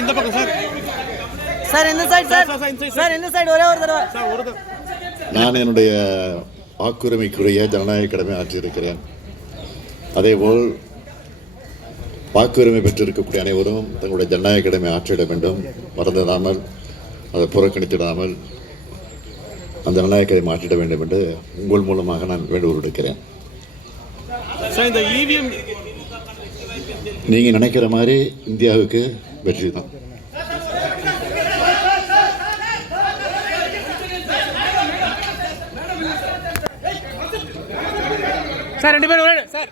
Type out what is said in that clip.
இந்த பக்கம் sir. Sir இந்த சைடு சார். சார் இந்த சைடு ஒரே ஒரு தடவை. சார் ஒரு தடவை. நான் என்னுடைய வாக்குரிமைக்குரிய ஜனநாயக கடமை ஆற்றியிருக்கிறேன். அதேபோல் வாக்குரிமை பெற்றிருக்கக்கூடிய அனைவரும் தங்களுடைய ஜனநாயக கடமை ஆற்றிட வேண்டும். மறந்துடாமல், அதை புறக்கணித்திடாமல் அந்த ஜனநாயக கடமை ஆற்றிட வேண்டும் என்று உங்கள் மூலமாக நான் வேண்டுகோள் விடுக்கிறேன். இந்த இவிஎம் நீங்கள் நினைக்கிற மாதிரி இந்தியாவுக்கு வெற்றி தான். சார் 2 பேரும் சார்.